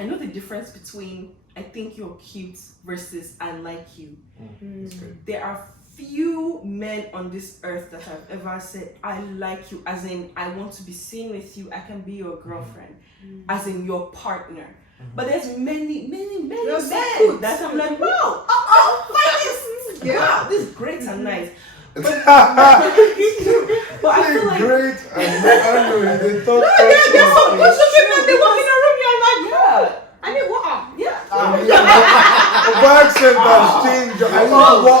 I know the difference between I think you're cute versus I like you. That's good. There are few men on this earth that have ever said I like you, as in I want to be seen with you, I can be your girlfriend, as in your partner. But there's many men that I'm like, wow, yeah, this is great and nice. But I feel like great and they talk There's some bullshit men, they walk in a room, you're like, yeah, I need water. yeah. accent has changed. I know what.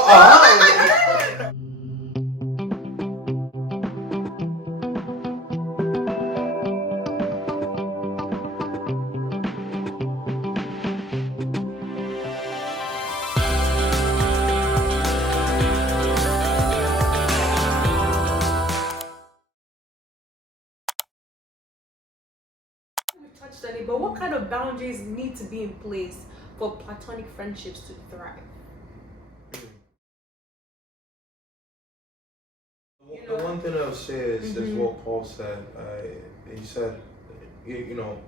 Touched on it, but what kind of boundaries need to be in place for platonic friendships to thrive? The one thing I'll say is what Paul said. He said, you know,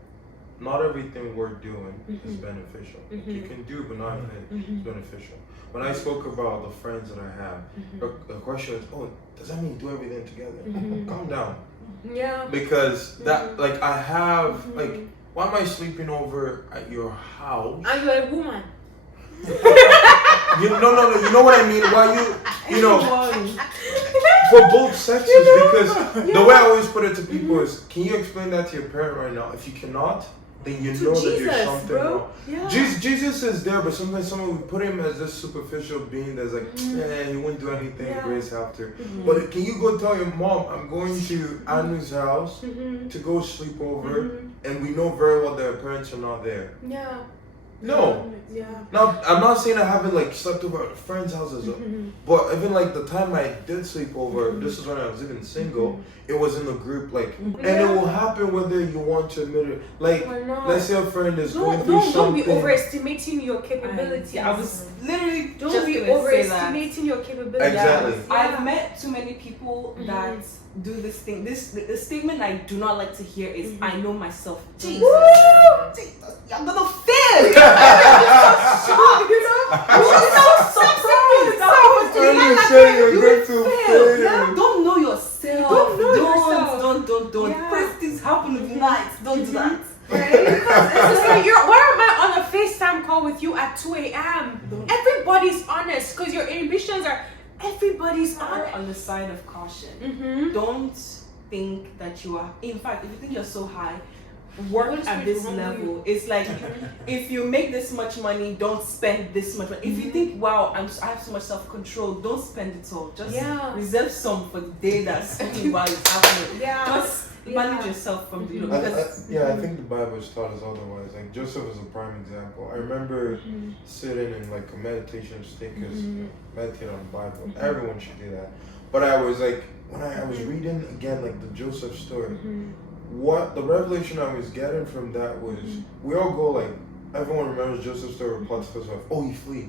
not everything we're doing is beneficial. You can do, but not everything is beneficial. When I spoke about the friends that I have, the question is, oh, does that mean do everything together? Calm down. Yeah. Because that, like, I have, like, why am I sleeping over at your house? And you're a woman. No, you know what I mean? Why you know, for both sexes, because the way I always put it to people is, can you explain that to your parent right now? If you cannot, then you know that there's something wrong. Yeah. Jesus is there, but sometimes someone would put him as this superficial being that's like, he wouldn't do anything, grace after. But can you go tell your mom, I'm going to Anu's house to go sleep over, and we know very well that her parents are not there? Yeah. No. Yeah. Now, I'm not saying I haven't like slept over at friends' houses, but even like the time I did sleep over, this is when I was even single, it was in a group, like, and it will happen whether you want to admit it. Like, let's say a friend is going through something. Don't be overestimating your capabilities. I was literally don't be overestimating your capabilities. Exactly. Yeah. I've met too many people that do this thing. The statement I do not like to hear is I know myself. Jesus. I'm gonna fail. You know? I'm so surprised. Don't know yourself. Don't. Yeah. First things happen overnight. Don't do that. Right? Why am I on a FaceTime call with you at 2 a.m.? Everybody's honest because your ambitions are. Everybody's on the side of caution. Don't think that you are. In fact, if you think you're so high, work at this level. It's like if you make this much money, don't spend this much money. If you think, wow, I have so much self-control, don't spend it all. Just reserve some for the day that's while it's happening. Just manage yourself from the, because I think the Bible has taught us otherwise. Like Joseph is a prime example. I remember sitting in like a meditation state because meditate on the Bible. Everyone should do that. But I was like, when I was reading again like the Joseph story, what the revelation I was getting from that was, we all go like, everyone remembers Joseph's story with Potiphar's wife. Oh, he fled.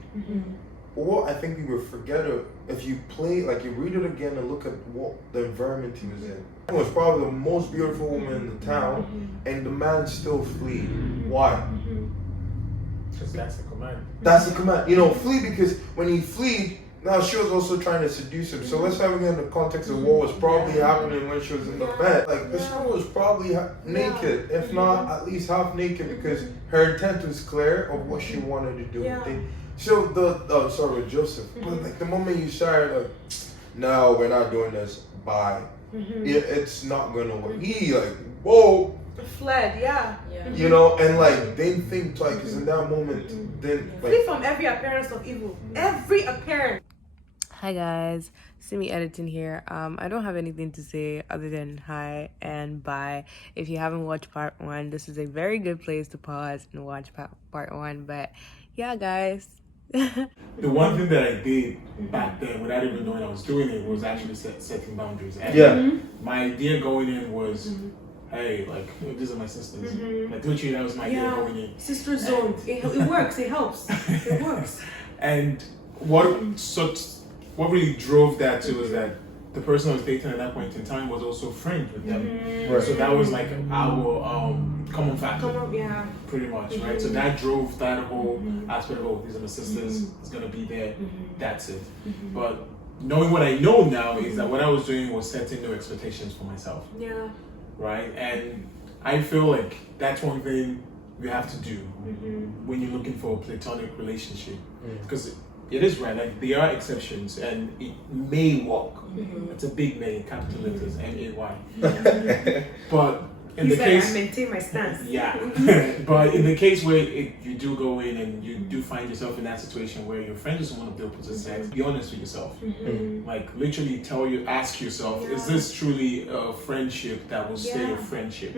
But what I think people forget, if you play, like you read it again and look at what the environment he was in. It was probably the most beautiful woman in the town, and the man still fled. Why? Because that's the command. That's the command. You know, flee, because when he fled, now she was also trying to seduce him. So let's have it in the context of what was probably happening when she was in the bed. Like this girl was probably naked, if not at least half naked, because her intent was clear of what she wanted to do. So with Joseph, but like the moment you started like, no, we're not doing this. Bye. It's not gonna work. He like, whoa. Fled, You know, and like they didn't think twice, because in that moment, then like, flee from every appearance of evil. Every appearance. Hi guys, Simi editing here. I don't have anything to say other than hi and bye. If you haven't watched part 1, this is a very good place to pause and watch part 1. But yeah, guys. The one thing that I did back then, without even knowing I was doing it, was actually setting boundaries. And my idea going in was, hey, like, these are my sisters. Like, literally, that was my idea going in. Sister zone. It works. It helps. It works. And what really drove that too is that the person I was dating at that point in time was also friends with them. Right. So that was like our common factor. Yeah. Pretty much, right? So that drove that whole aspect of, oh, these are my sisters, it's gonna be there, that's it. But knowing what I know now is that what I was doing was setting no expectations for myself. Yeah. Right? And I feel like that's one thing you have to do when you're looking for a platonic relationship. Because it is right, like there are exceptions and it may work. It's a big may, capital letters, M-A-Y. But in the case, I maintain my stance. yeah. But in the case where you do go in and you do find yourself in that situation where your friend doesn't want to do opposite sex, be honest with yourself. Like literally ask yourself, is this truly a friendship that will stay a friendship?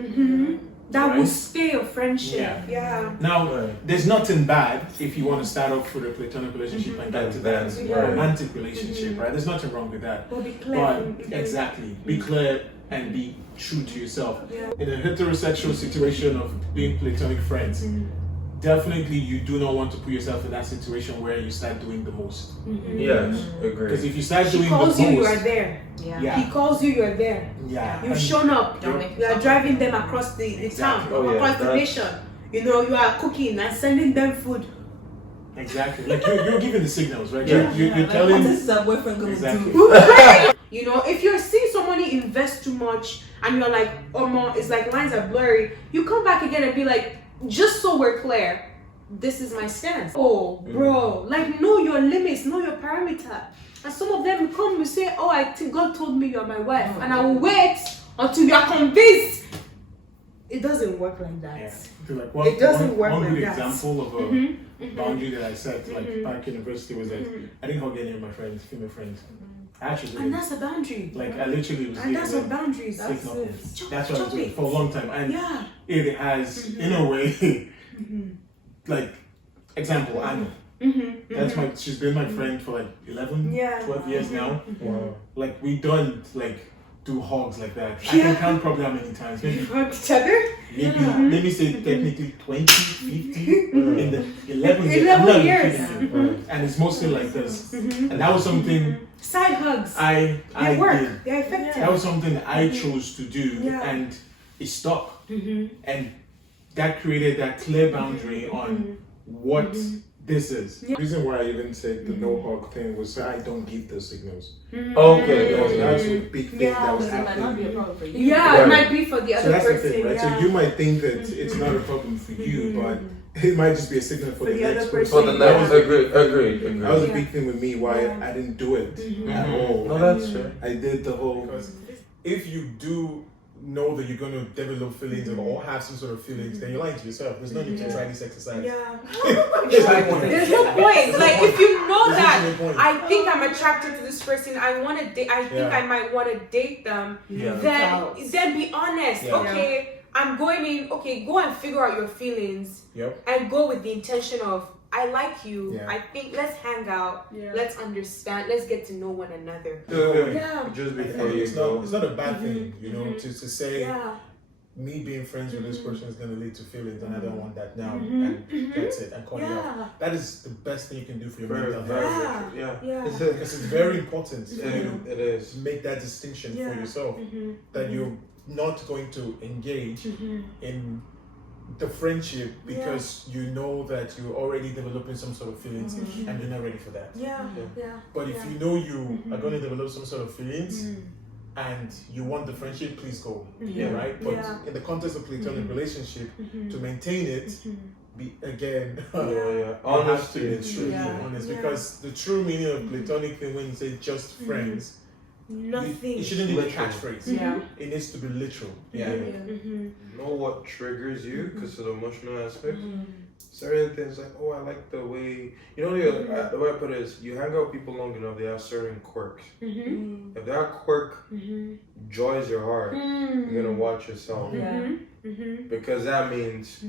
That Right? will stay a friendship. Yeah. Now, there's nothing bad if you want to start off with a platonic relationship and get to that romantic relationship, right? There's nothing wrong with that. But be clear. But exactly, be clear and be true to yourself. Yeah. In a heterosexual situation of being platonic friends, definitely you do not want to put yourself in that situation where you start doing the most. Yes, Because agree. if you start He doing calls the you, most, you are there. yeah, He calls you, you're there. yeah, You've and- shown up. Don't make You are driving them across the town, Exactly. Oh, yeah, across the that's- nation. You know, you are cooking and sending them food. exactly. Like you're giving the signals, right? Yeah. You're Like, telling what is our boyfriend gonna exactly. do? You know, if you're seeing somebody invest too much and you're like, oh no, it's like lines are blurry, you come back again and be like, just so we're clear, this is my stance. Oh, bro, like know your limits, know your parameter. And some of them will come and say, oh, I think God told me you're my wife, and I will wait until you are convinced. It doesn't work like that. Yeah. I feel like It doesn't work one like good that. example of a boundary that I set, like back in university, was that I didn't hug any of my friends, female friends. I actually And didn't. that's a boundary. Like I literally was And that's giving what them boundaries. six That's knuckles. it. That's what I was doing Chop for a long time, and Yeah. it has, in a way, like example, Anna. That's she's been my friend for like 11, Yeah. 12 years now. Wow. Like we don't like do hugs like that. I Yeah. can count probably how many times. You Maybe hug each other? maybe say technically 20, 50 in the 11 years. 11 I'm not even years. kidding you. And it's mostly like this. And that was something Side hugs. I They work. did. They're effective. That was something I chose to do, Yeah. and it stuck. And that created that clear boundary on what this is. The reason why I even said the no hug thing was I don't give those signals. Okay, That's a big thing Yeah. that was It might not be a happening. problem for you. Yeah, Right. it might be for the So other that's the person. thing, right? Yeah. So you might think that it's not a problem for you, but it might just be a signal for the the next other person. For the That next, was agreed. That was a Yeah. big thing with me why Yeah. I didn't do it at all. No, that's fair. I did the whole. Because if you do know that you're going to develop feelings or have some sort of feelings, then you're lying to yourself. There's no need to try this exercise. Yeah. There's no point. There's no point. Like if you know There's that literally no point. I think I'm attracted to this person, I want to date. I think Yeah. I might want to date them. Yeah. Then be honest. Yeah. Okay, I'm going in. Okay, go and figure out your feelings Yep. and go with the intention of I like you. Yeah. I think let's hang out. Yeah. Let's understand. Let's get to know one another. Yeah. Just before you It's go. not a bad thing, you know, to say Yeah. me being friends with this person is going to lead to feelings and I don't want that now. And that's it. And call it off. Yeah. That is the best thing you can do for your Very, mental very, health. Yeah. yeah. Yeah. Because it's very important for you It is. to make that distinction Yeah. for yourself. That you're not going to engage in the friendship because you know that you're already developing some sort of feelings and you're not ready for that. Yeah. Yeah. But if you know you are going to develop some sort of feelings and you want the friendship, please go. Yeah. Right? But Yeah. in the context of platonic relationship, to maintain it, be again Yeah. you have to be Honesty. truly Yeah. honest. Yeah. Because the true meaning of platonic thing when you say just friends, Nothing. it shouldn't be a Literal. catchphrase. Yeah. It needs to be literal. Yeah. Know what triggers you because of the emotional aspect. Certain things like, oh, I like the way, you know, the way I put it is, you hang out with people long enough, they have certain quirks. If that quirk joys your heart, you're gonna watch yourself Yeah. because that means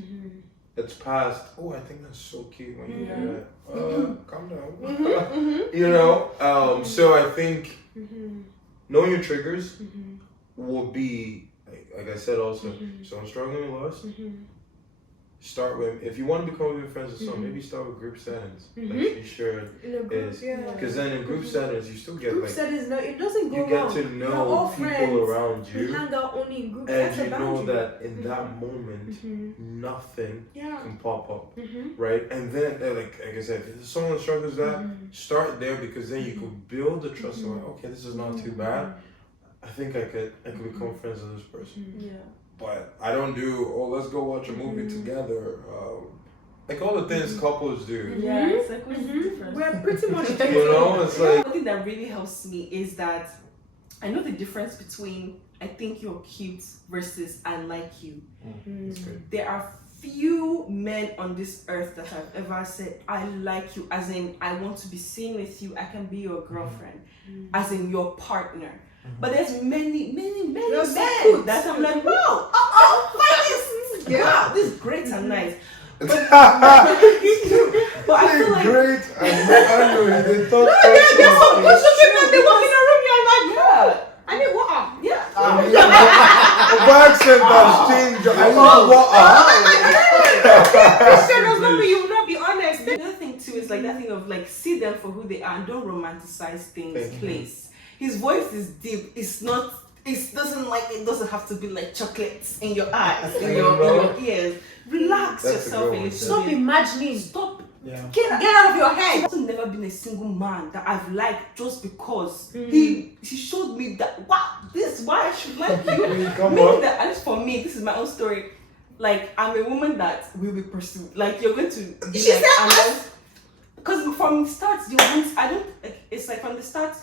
it's past. Oh, I think that's so cute when you do that. Calm down. You know. So I think knowing your triggers will be, like I said, also. So I'm struggling with lust. start with, if you want to become good friends with someone, maybe start with group settings. Like you should. In a group, Because then in group settings, you still get group like, settings, no, it doesn't go you get wrong. to We're know all people friends. around We you. hang out only in groups. And That's a you know boundary. that in that moment, nothing Yeah. can pop up, right? And then, like I said, if someone struggles that, start there because then you could build the trust. Of like, okay, this is not too bad. I think I could become friends with this person. Yeah. But I don't do, oh, let's go watch a movie together. Like all the things couples do. Yeah, it's like, what's the difference? We're pretty much You know, it's like, One thing that really helps me is that I know the difference between I think you're cute versus I like you. it's good. There are few men on this earth that have ever said I like you, as in I want to be seen with you, I can be your girlfriend, as in your partner. But there's many men that I'm like, wow, wow, this is great and nice. But I feel like Great, I know they thought They walk in the room, you're like, yeah, I need water. yeah. the accent has changed. I know what. Christian does not mean you will not be honest. The other thing too is like that thing of like see them for who they are and don't romanticize things, please. His voice is deep. It's not. It doesn't have to be like chocolates in your eyes, in your ears. Relax That's yourself a little Stop bit. imagining. Stop. Yeah. Get out of your head. There's never been a single man that I've liked just because he showed me that wow, this is why I should like you. Come Meaning on. that, at least for me, this is my own story. Like I'm a woman that will be pursued. Like you're going to be She like, said because from the start you won't. I don't. Like, it's like from the start.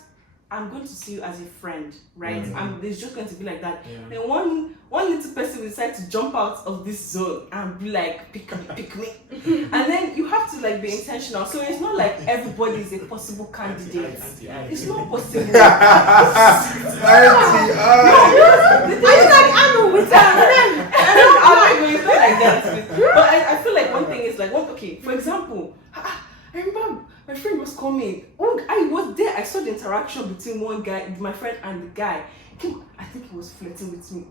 I'm going to see you as a friend, right? It's just going to be like that. Yeah. And one little person will decide to jump out of this zone and be like, pick me. And then you have to like be intentional. So it's not like everybody is a possible candidate. It's not possible. It's not like that. But I feel like one thing is like, okay, for example, I remember my friend was coming. Oh, I was there. I saw the interaction between one guy, my friend, and the guy. I think he was flirting with me.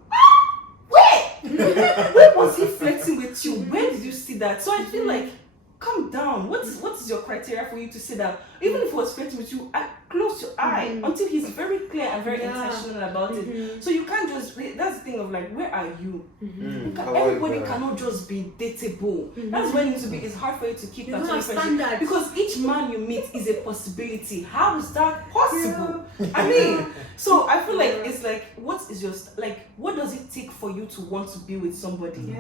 Where was he flirting with you? Where did you see that? So I feel like, calm down. What is your criteria for you to say that? Even if he was flirting with you, close your eye until he's very clear and very intentional about it. So you can't just. That's the thing of like, where are you? Everybody cannot just be dateable. That's when it's hard for you to keep that friendship because each man you meet is a possibility. How is that possible? I mean, so I feel like it's like, what is your what does it take for you to want to be with somebody?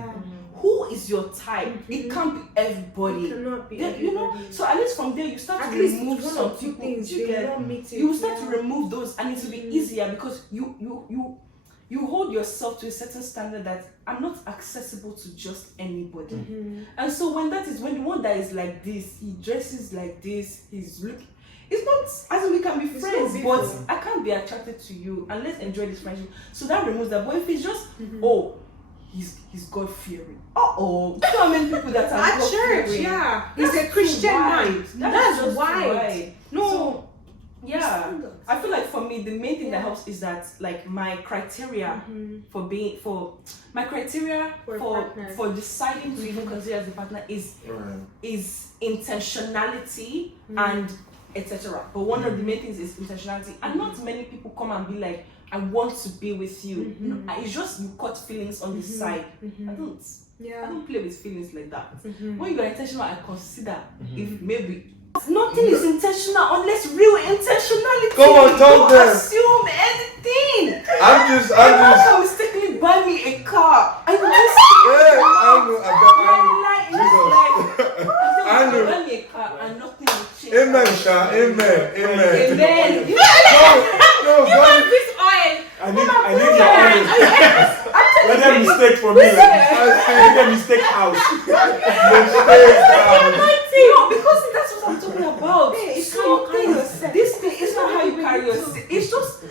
Who is your type? It can't be everybody. It cannot be You know. So at least from there you start to remove some people. You start to remove those, and it will be easier because you hold yourself to a certain standard that I'm not accessible to just anybody. And so when the one that is like this, he dresses like this, he's looking. It's not as in we can be friends, but I can't be attracted to you, and let's enjoy this friendship. So that removes that. But if it's just he's God fearing. You know how many people that are At God church, fearing? yeah. He's a Christian man. That's just why. No. So, yeah. I feel like for me the main thing that helps is that like my criteria for deciding to even consider as a partner is intentionality and etc. But one of the main things is intentionality, and not many people come and be like, I want to be with you. No, it's just you cut feelings on the side. I don't play with feelings like that. When you are intentional, I consider if maybe nothing is intentional unless real intentionality. Come on, talk don't then. assume anything. I'm just Can mistakenly buy me a car. I just I know. buy me a car and nothing will change. Amen, Sha. Amen. Amen. No, God. This oil. I need your oil. Let them mistake for me. Let them mistake house. No, because that's what I'm talking about. It's small things. This thing is not how you carry yourself. It's just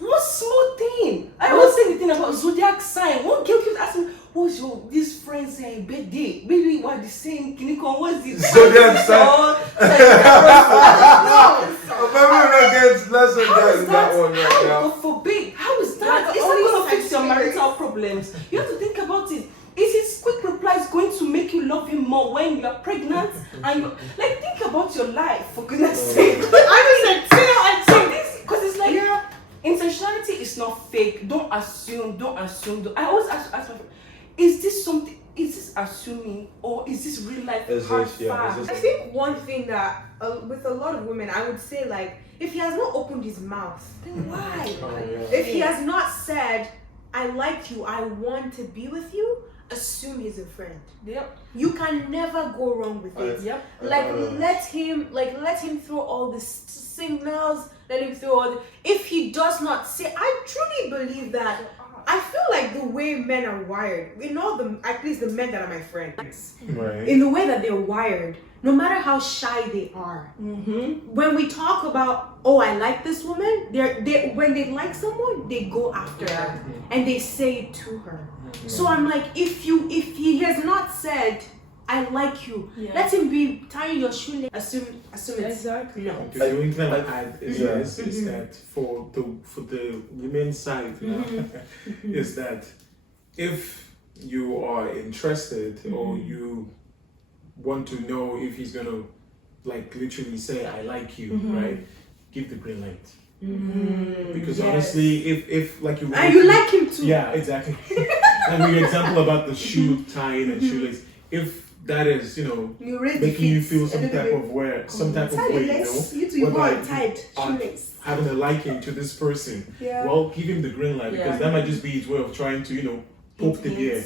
one small thing. I was saying the thing about zodiac sign. One girl keeps asking me, what's this friend's birthday? Maybe we're the same. Can you come? What's this? Zodiac sign. Maybe we're against lesson that one right now. God forbid. How is that? It's not going to fix your marital problems. You have to think about it. It is quick reply is going to make you love him more when you're pregnant and you like think about your life for goodness sake. Because it's like intentionality is not fake. Don't assume. I always ask my friend, is this assuming or is this real life? I think one thing that with a lot of women, I would say like, if he has not opened his mouth, then why? If he has not said, I like you, I want to be with you, assume he's a friend. Yep. You can never go wrong with it. Yep. Let him throw all the signals, let him throw all the, if he does not say, I truly believe that, I feel like the way men are wired, at least the men that are my friends, in the way that they're wired, no matter how shy they are, when we talk about, oh, I like this woman, when they like someone, they go after her and they say it to her. So I'm like, if he has not said, I like you, let him be tying your shoelace. Assume it. Exactly. No. The only thing I would add is that for the women's side, is that if you are interested or you want to know if he's gonna like literally say I like you, right? Give the green light. Because honestly, if like you and you like him too. Yeah, exactly. And your example about the shoe tying and shoelace, if that is, making you feel some type of way, having a liking to this person, well, give him the green light because that might just be his way of trying to, poke the air. I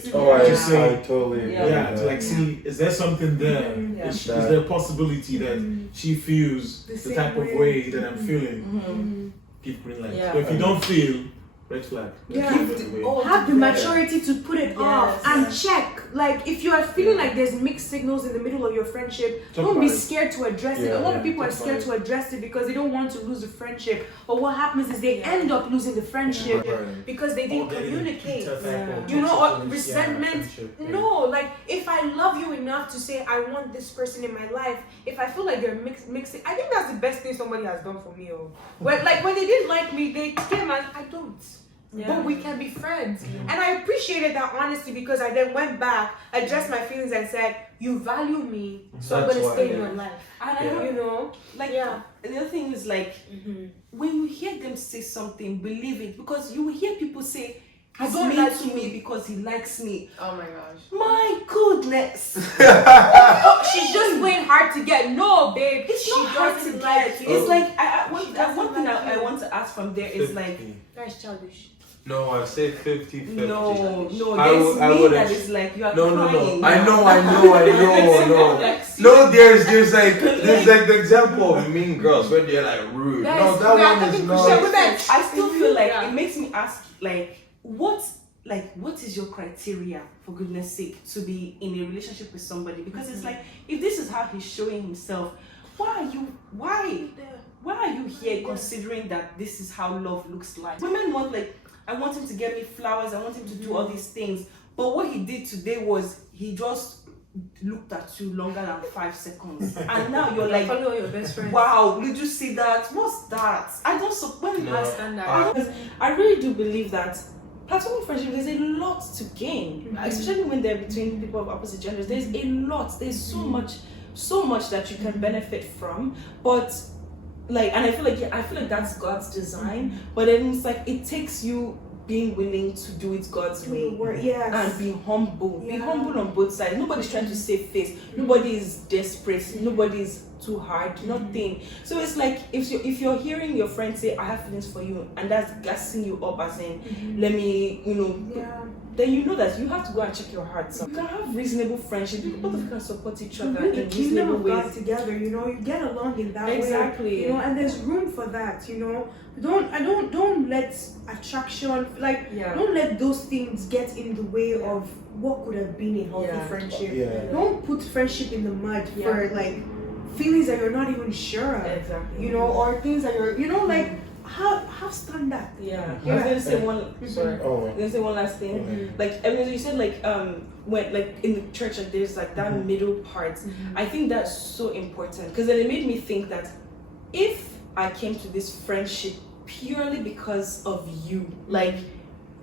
totally to like see, is there something there? Is there a possibility that she feels the type of way that I'm feeling? Give green light. But if you don't feel, red flag. Have the maturity to put it off and check. Like if you are feeling like there's mixed signals in the middle of your friendship, don't be scared to address it. A lot of people are scared to address it because they don't want to lose the friendship. But what happens is they end up losing the friendship because they didn't communicate. Or resentment. No, like if I love you enough to say I want this person in my life, if I feel like they're mixing, I think that's the best thing somebody has done for me. When they didn't like me, they came and I don't. But we can be friends. And I appreciated that honesty because I then went back, addressed my feelings and said, you value me, so I'm going to stay in your life. And the other thing is like, when you hear them say something, believe it. Because you will hear people say, he's mean to me because he likes me. Oh my gosh. My goodness. She's just playing hard to get. No, babe. It's not hard to get. It's like, one thing I want to ask from there is like, that's childish. No, I say 50-50. No, there's me that is like you are crying. No. I know. No, there's like the example of Mean Girls where they're like rude. Guys, no, that one is not. I still feel like it makes me ask like what is your criteria, for goodness sake, to be in a relationship with somebody? Because it's like, if this is how he's showing himself, why are you here considering that this is how love looks like? Women want like, I want him to get me flowers, I want him to do all these things. But what he did today was he just looked at you longer than 5 seconds. And now you're like, follow your best friend. Wow, did you see that? What's that? I don't understand that. I really do believe that platonic friendship, there's a lot to gain, especially when they're between people of opposite genders. There's a lot, there's so much that you can benefit from. But like, and I feel like that's God's design, but then it's like it takes you being willing to do it God's way and be humble. Be humble on both sides. Nobody's trying to save face. Nobody is desperate. Nobody's too hard. Nothing. So it's like if you're hearing your friend say I have feelings for you and that's gassing you up as in let me then you know that you have to go and check your heart. So you can have reasonable friendship. Both of you can support each other in reasonable ways. Together, you get along in that way. And there's room for that. Don't let attraction don't let those things get in the way of what could have been a healthy friendship. Don't put friendship in the mud for like feelings that you're not even sure of. Exactly. Or things that you're have standard. I was gonna say one last thing. Like Ebenezer, you said when like in the church and there's like that middle part. I think that's so important because then it made me think that if I came to this friendship purely because of you, like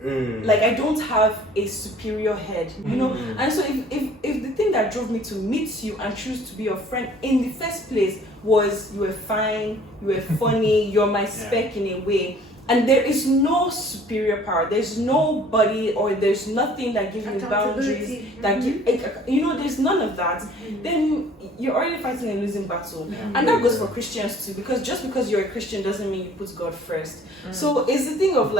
Like I don't have a superior head, you know. And so if the thing that drove me to meet you and choose to be your friend in the first place was you were fine, you were funny, you're my spec in a way, and there is no superior power, there's nobody or there's nothing that gives you boundaries that give, you know, there's none of that, then you're already fighting a losing battle. And that goes for Christians too, because just because you're a Christian doesn't mean you put God first. So it's the thing of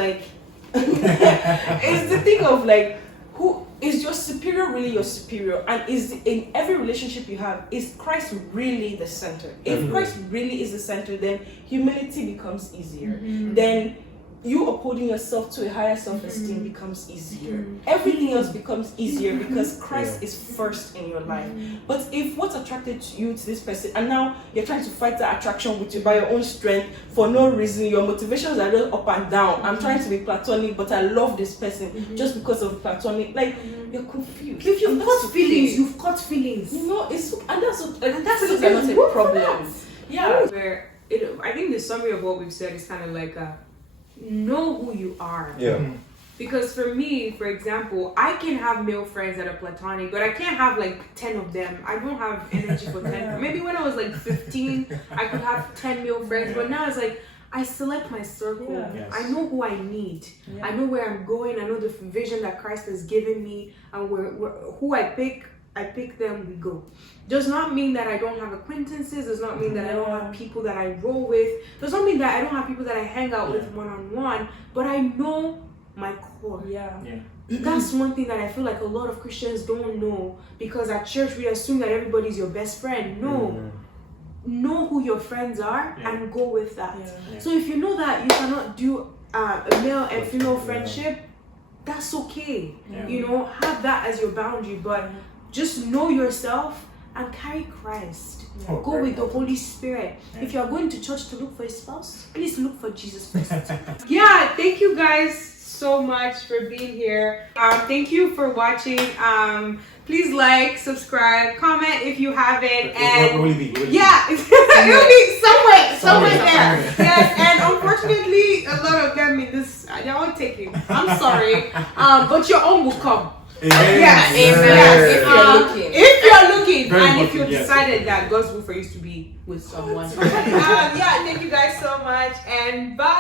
like who is your superior really your superior, and is in every relationship you have, is Christ really the center? If Christ really is the center, then humility becomes easier. Then you upholding yourself to a higher self-esteem becomes easier. Everything else becomes easier because Christ is first in your life. But if what's attracted you to this person, and now you're trying to fight that attraction with you by your own strength for no reason, your motivations are just up and down. I'm trying to be platonic, but I love this person just because of platonic. Like you're confused. If you've caught feelings, you've caught feelings. You know, it's and that's okay. not a problem. Yeah. Where I think the summary of what we've said is kind of like know who you are. Because for me, for example, I can have male friends that are platonic, but I can't have like 10 of them. I don't have energy for 10. Maybe when I was like 15, I could have 10 male friends, but now it's like I select my circle. I know who I need. I know where I'm going. I know the vision that Christ has given me, and who I pick them, we go. Does not mean that I don't have acquaintances, does not mean that I don't have people that I roll with, does not mean that I don't have people that I hang out with one-on-one, but I know my core. That's one thing that I feel like a lot of Christians don't know, because at church we assume that everybody's your best friend. No. Know who your friends are and go with that. So if you know that you cannot do a male and female friendship, that's okay. You know, have that as your boundary, but just know yourself and carry Christ. Go with the Holy Spirit. If you're going to church to look for a spouse, please look for Jesus first. Thank you guys so much for being here. Thank you for watching. Please like, subscribe, comment if you haven't, and it will be somewhere there. Yes, and unfortunately, a lot of them in this, they're all taken. I'm sorry, but your own will come. Yes. If you're looking, and if you've decided that God's will for you to be with someone. Thank you guys so much, and bye.